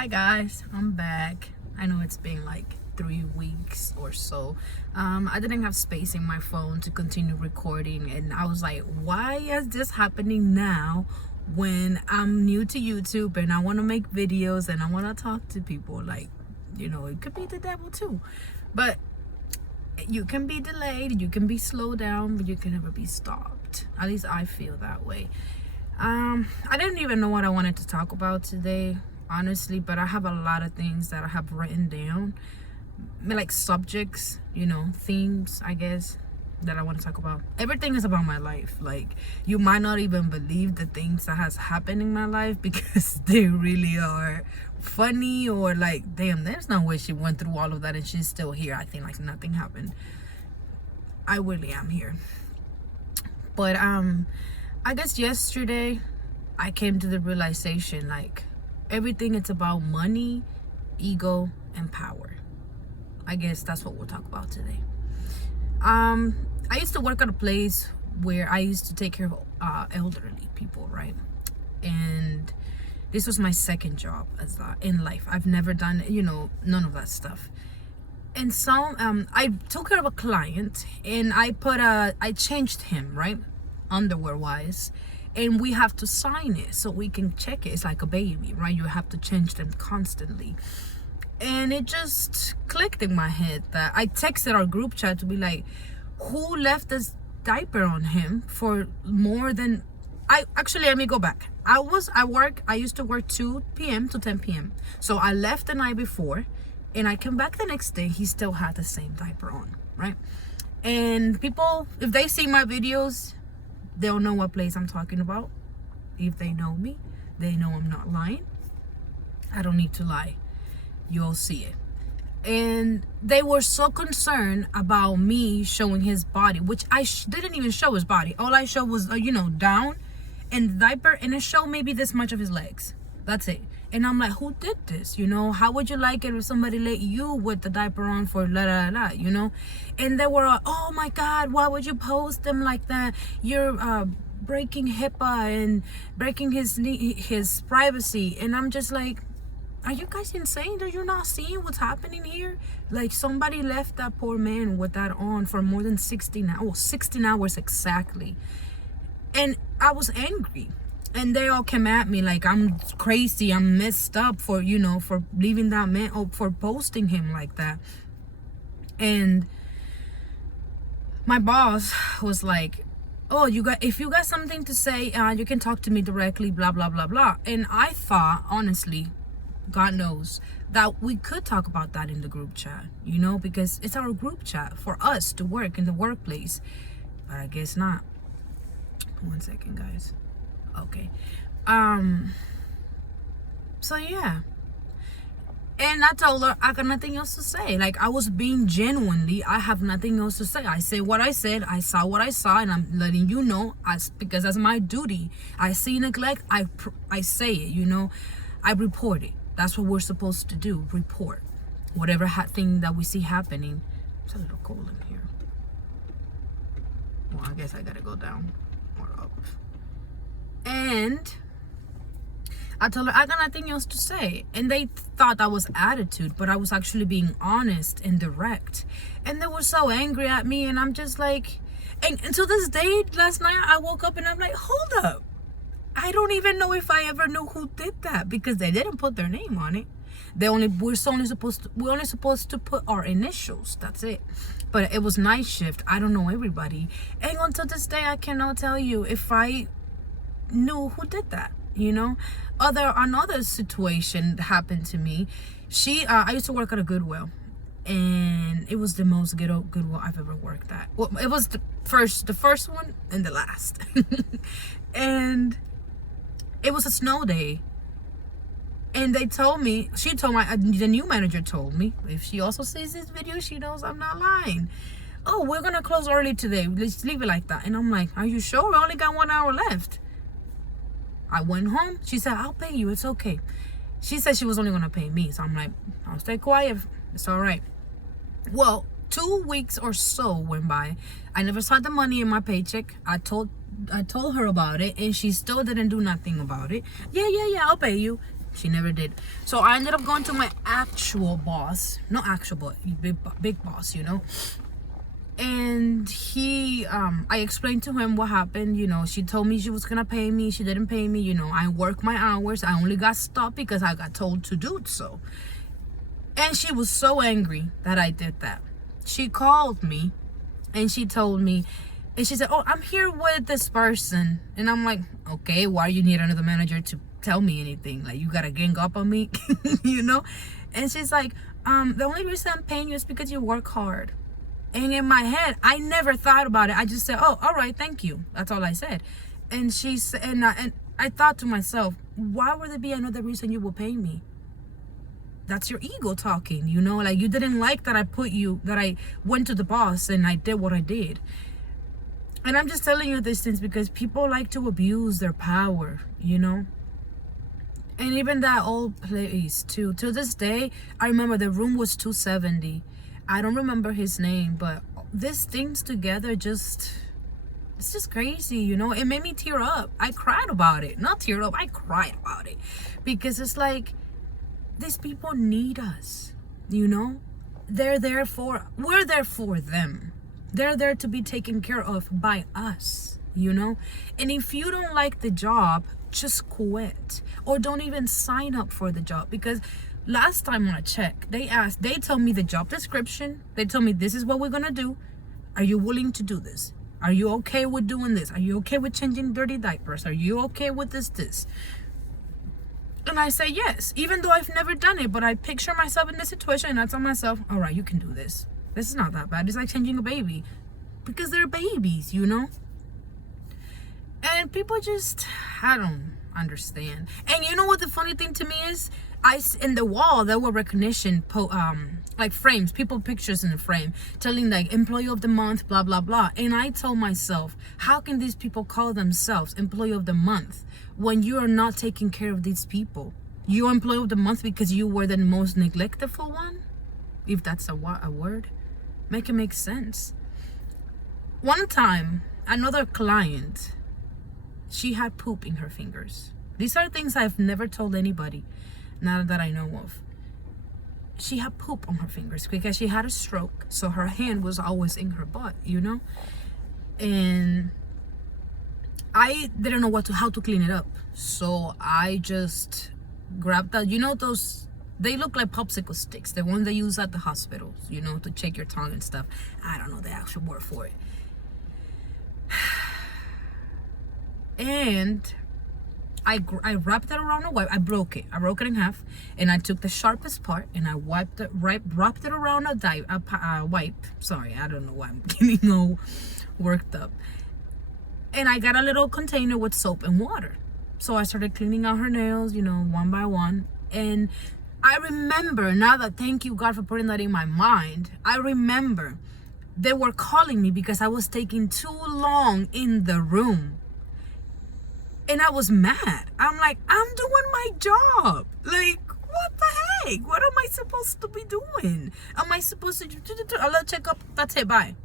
Hi guys, I'm back. I know it's been like 3 weeks or so. I didn't have space in my phone to continue recording, and I was like, why is this happening now when I'm new to YouTube and I want to make videos and I want to talk to people? Like, it could be the devil too. But you can be delayed, you can be slowed down, but you can never be stopped. At least I feel that way. I didn't even know what I wanted to talk about today, honestly, but I have a lot of things that I have written down, like subjects, themes, I guess, that I want to talk about. Everything is about my life. Like, you might not even believe the things that has happened in my life because they really are funny, or like, damn, there's no way she went through all of that and she's still here. I think like nothing happened. I really am here. But I guess yesterday I came to the realization, like, everything it's about money, ego, and power. I guess that's what we'll talk about today. I used to work at a place where I used to take care of elderly people, right? And this was my second job as that in life. I've never done, none of that stuff. And so I took care of a client, and I changed him, right? Underwear wise, and we have to sign it so we can check it. It's like a baby, right? You have to change them constantly. And it just clicked in my head that I texted our group chat to be like, who left this diaper on him for more than let me go back. I used to work 2 p.m. to 10 p.m. So I left the night before, and I came back the next day, he still had the same diaper on, right? And people, if they see my videos, they'll know what place I'm talking about. If they know me, they know I'm not lying. I don't need to lie. You'll see it. And they were so concerned about me showing his body, which I didn't even show his body. All I showed was, down and the diaper, and it showed maybe this much of his legs. That's it. And I'm like, who did this? How would you like it if somebody let you with the diaper on for la la la, And they were all, oh my God, why would you post them like that? You're breaking HIPAA and breaking his privacy. And I'm just like, are you guys insane? Are you not seeing what's happening here? Like, somebody left that poor man with that on for more than 16 hours exactly. And I was angry. And they all came at me like I'm crazy, I'm messed up for leaving that man, or for posting him like that. And my boss was like, oh, if you got something to say, you can talk to me directly, blah, blah, blah, blah. And I thought, honestly, God knows, that we could talk about that in the group chat, because it's our group chat for us to work in the workplace. But I guess not. 1 second, guys. Okay. So yeah. And I told her I got nothing else to say. Like, I was being genuinely, I have nothing else to say. I say what I said, I saw what I saw, and I'm letting you know, because that's my duty. I see neglect, I say it, I report it. That's what we're supposed to do, report whatever thing that we see happening. It's a little cold in here. Well, I guess I gotta go down or up. And I told her I got nothing else to say. And they thought that was attitude, but I was actually being honest and direct. And they were so angry at me, and I'm just like, and to this day, last night I woke up and I'm like, hold up. I don't even know if I ever knew who did that, because they didn't put their name on it. We're only supposed to put our initials. That's it. But it was night shift. I don't know everybody. And until this day, I cannot tell you if I knew who did that. Another situation happened to me. I used to work at a Goodwill, and it was the most Goodwill I've ever worked at. Well, it was the first one and the last. And it was a snow day, and she told me, the new manager told me, if she also sees this video, she knows I'm not lying. Oh, we're gonna close early today, let's leave it like that. And I'm like, are you sure? We only got 1 hour left. I went home. She said, I'll pay you, it's okay. She said she was only gonna pay me, so I'm like, I'll stay quiet, it's all right. Well, 2 weeks or so went by. I never saw the money in my paycheck. I told her about it, and she still didn't do nothing about it. Yeah, I'll pay you. She never did. So I ended up going to my actual boss, not actual, but big boss, you know. And he, I explained to him what happened. You know, she told me she was gonna pay me. She didn't pay me. You know, I work my hours. I only got stopped because I got told to do so. And she was so angry that I did that. She called me and she told me, and she said, oh, I'm here with this person. And I'm like, okay, why you need another manager to tell me anything? Like, you gotta gang up on me, you know? And she's like, the only reason I'm paying you is because you work hard. And in my head, I never thought about it. I just said, oh, all right, thank you. That's all I said. And she said, and I thought to myself, why would there be another reason you will pay me? That's your ego talking, you know? Like, you didn't like that I went to the boss and I did what I did. And I'm just telling you these things because people like to abuse their power, you know? And even that old place too. To this day, I remember the room was 270. I don't remember his name, but these things together it's just crazy, you know? It made me tear up. I cried about it. Not tear up, I cried about it. Because it's like, these people need us, you know? We're there for them. They're there to be taken care of by us, you know? And if you don't like the job, just quit. Or don't even sign up for the job. Because last time I checked, they told me the job description. They told me this is what we're gonna do. Are you willing to do this? Are you okay with doing this? Are you okay with changing dirty diapers? Are you okay with this? And I say yes, even though I've never done it, but I picture myself in this situation and I tell myself, all right, you can do this. This is not that bad. It's like changing a baby because they're babies, you know? And people just, I don't understand. And you know what the funny thing to me is? In the wall, there were recognition, like frames, people pictures in the frame, telling like employee of the month, blah, blah, blah. And I told myself, how can these people call themselves employee of the month when you are not taking care of these people? You're employee of the month because you were the most neglectful one? If that's a word. Make it make sense. One time, another client, she had poop in her fingers. These are things I've never told anybody, not that I know of. She had poop on her fingers because she had a stroke, so her hand was always in her butt, you know? And I didn't know how to clean it up. So I just grabbed that, you know, they look like popsicle sticks, the ones they use at the hospitals, you know, to check your tongue and stuff. I don't know the actual word for it. And I wrapped it around a wipe. I broke it in half, and I took the sharpest part and I wrapped it around a wipe. Sorry, I don't know why I'm getting all worked up. And I got a little container with soap and water. So I started cleaning out her nails, you know, one by one. And I remember, now that, thank you God for putting that in my mind, I remember they were calling me because I was taking too long in the room. And I was mad. I'm like, I'm doing my job. Like, what the heck? What am I supposed to be doing? Am I supposed to do a little checkup? That's it, bye.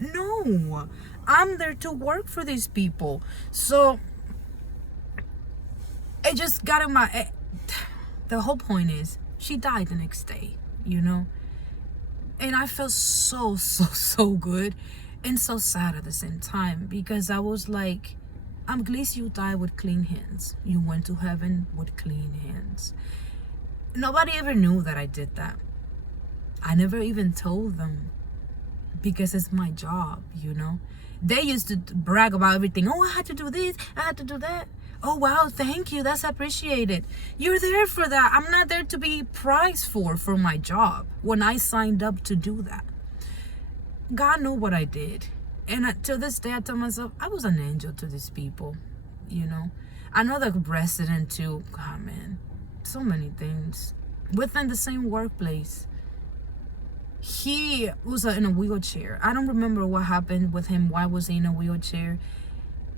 No, I'm there to work for these people. So it just got in my... The whole point is, she died the next day, you know? And I felt so good and so sad at the same time, because I was like, at least you died with clean hands. You went to heaven with clean hands. Nobody ever knew that I did that. I never even told them, because it's my job, you know? They used to brag about everything. Oh, I had to do this, I had to do that. Oh, wow, thank you, that's appreciated. You're there for that. I'm not there to be prized for my job when I signed up to do that. God knew what I did. And to this day, I tell myself, I was an angel to these people, you know? I know the president too. God, man, so many things. Within the same workplace. He was in a wheelchair. I don't remember what happened with him. Why was he in a wheelchair?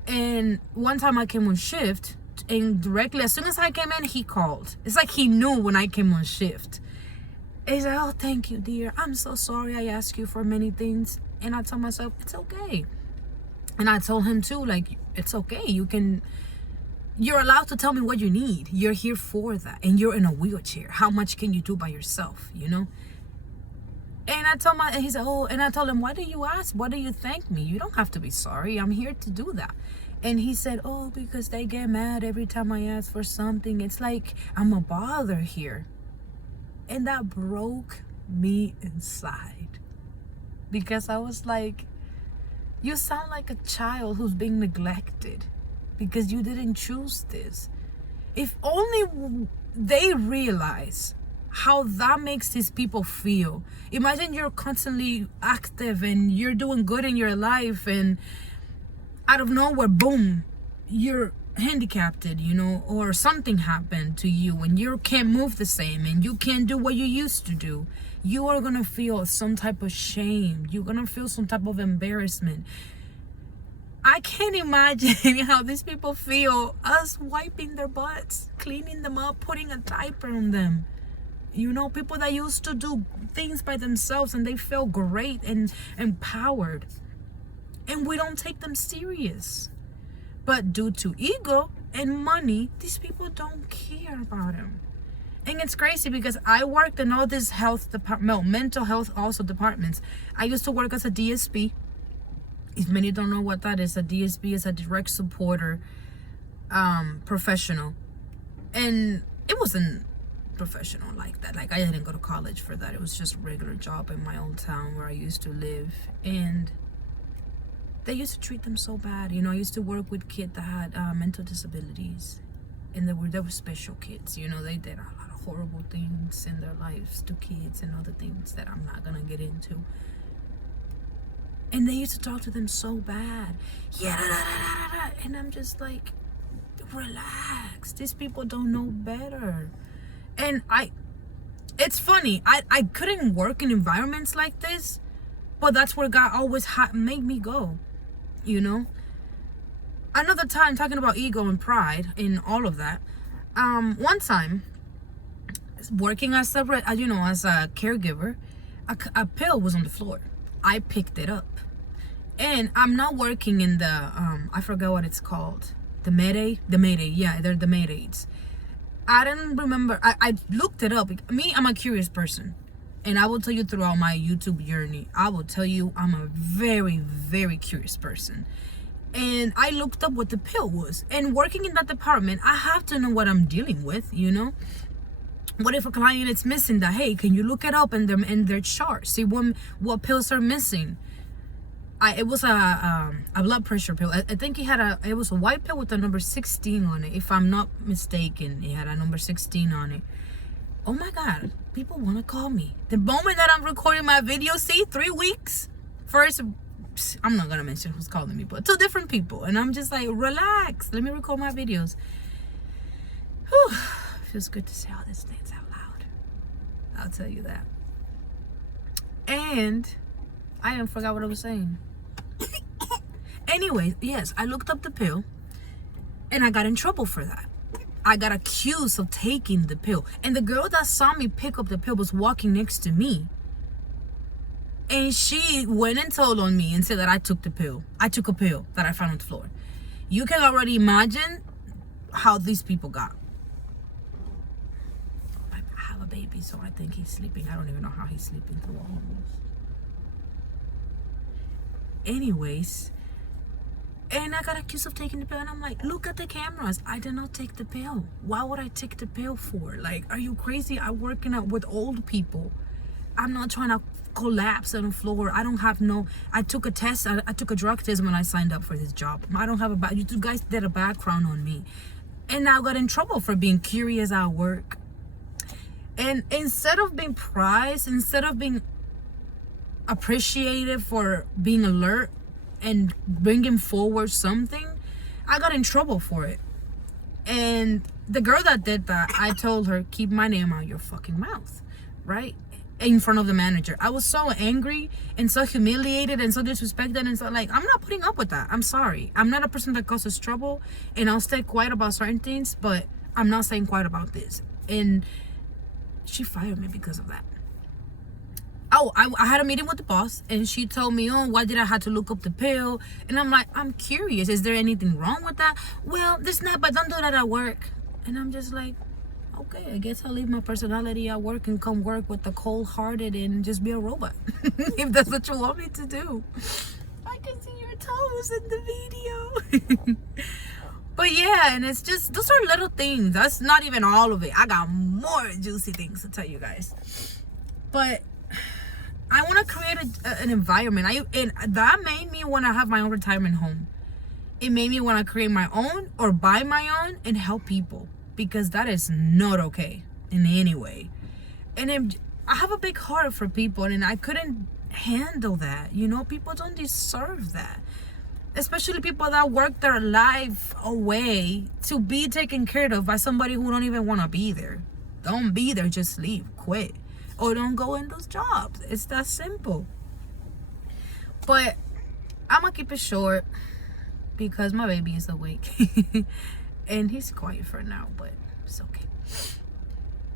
And one time I came on shift, and directly, as soon as I came in, he called. It's like he knew when I came on shift. And he's like, oh, thank you, dear. I'm so sorry I asked you for many things. And I told myself, it's okay. And I told him too, like, it's okay. You can You're allowed to tell me what you need. You're here for that. And you're in a wheelchair. How much can you do by yourself, you know? And he said, oh, and I told him, why do you ask? Why do you thank me? You don't have to be sorry. I'm here to do that. And he said, oh, because they get mad every time I ask for something. It's like I'm a bother here. And that broke me inside. Because I was like, you sound like a child who's being neglected. Because you didn't choose this. If only they realize how that makes these people feel. Imagine you're constantly active and you're doing good in your life, and out of nowhere, boom, you're handicapped, you know, or something happened to you and you can't move the same and you can't do what you used to do. You are gonna feel some type of shame. You're gonna feel some type of embarrassment. I can't imagine how these people feel, us wiping their butts, cleaning them up, putting a diaper on them. You know, people that used to do things by themselves and they feel great and empowered. And we don't take them serious. But due to ego and money, these people don't care about them. And it's crazy because I worked in all these mental health also departments. I used to work as a DSP. If many don't know what that is, a DSP is a direct supporter professional. And it wasn't professional like that. Like, I didn't go to college for that. It was just a regular job in my old town where I used to live. And they used to treat them so bad. You know, I used to work with kids that had mental disabilities. And they were special kids. You know, they did a lot of horrible things in their lives to kids and other things that I'm not gonna get into. And they used to talk to them so bad. Yeah, da, da, da, da, da. And I'm just like, relax. These people don't know better. And it's funny. I couldn't work in environments like this, but that's where God always made me go. You know? Another time, talking about ego and pride and all of that. One time, working as a caregiver, a pill was on the floor. I picked it up. And I'm not working in the, I forgot what it's called. The Med-Aid? The Med-Aid, yeah, they're the Med-Aids. I don't remember. I looked it up. Me, I'm a curious person. And I will tell you throughout my YouTube journey, I will tell you I'm a very, very curious person. And I looked up what the pill was. And working in that department, I have to know what I'm dealing with, you know? What if a client is missing that? Hey, can you look it up in their chart? See what pills are missing. It was a blood pressure pill. I think it was a white pill with a number 16 on it. If I'm not mistaken, it had a number 16 on it. Oh my God, people want to call me. The moment that I'm recording my video, see, 3 weeks. First, I'm not going to mention who's calling me, but 2 different people. And I'm just like, relax. Let me record my videos. Whew. Feels good to say all these things out loud. I'll tell you that. And I forgot what I was saying. Anyway, yes, I looked up the pill and I got in trouble for that. I got accused of taking the pill. And the girl that saw me pick up the pill was walking next to me. And she went and told on me and said that I took the pill. I took a pill that I found on the floor. You can already imagine how these people got. I have a baby, so I think he's sleeping. I don't even know how he's sleeping through all of this. Anyways, and I got accused of taking the pill, and I'm like, look at the cameras. I did not take the pill. Why would I take the pill for? Like, are you crazy? I'm working out with old people. I'm not trying to collapse on the floor. I took a test. I took a drug test when I signed up for this job. I don't have you guys did a background on me. And I got in trouble for being curious at work. And instead of being prized, instead of being appreciated for being alert and bringing forward something, I got in trouble for it. And the girl that did that, I told her, keep my name out your fucking mouth, right? In front of the manager. I was so angry and so humiliated and so disrespected, and so like, I'm not putting up with that. I'm sorry. I'm not a person that causes trouble, and I'll stay quiet about certain things, but I'm not staying quiet about this. And she fired me because of that. I had a meeting with the boss, and she told me, oh, why did I have to look up the pill? And I'm like, I'm curious, is there anything wrong with that? Well, there's not, but don't do that at work. And I'm just like, okay, I guess I'll leave my personality at work and come work with the cold-hearted and just be a robot. If that's what you want me to do. I can see your toes in the video. But yeah, and it's just, those are little things. That's not even all of it. I got more juicy things to tell you guys. But I want to create an environment. And that made me want to have my own retirement home. It made me want to create my own or buy my own and help people. Because that is not okay in any way. And I have a big heart for people, and I couldn't handle that. You know, people don't deserve that. Especially people that work their life away to be taken care of by somebody who don't even want to be there. Don't be there, just leave, quit. Or don't go in those jobs. It's that simple. But I'm going to keep it short because my baby is awake. And he's quiet for now, but it's okay.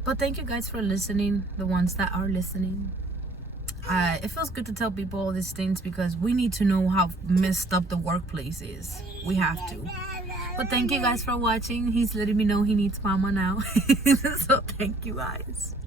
But thank you guys for listening, the ones that are listening. It feels good to tell people all these things because we need to know how messed up the workplace is. We have to. But thank you guys for watching. He's letting me know he needs mama now. So thank you guys.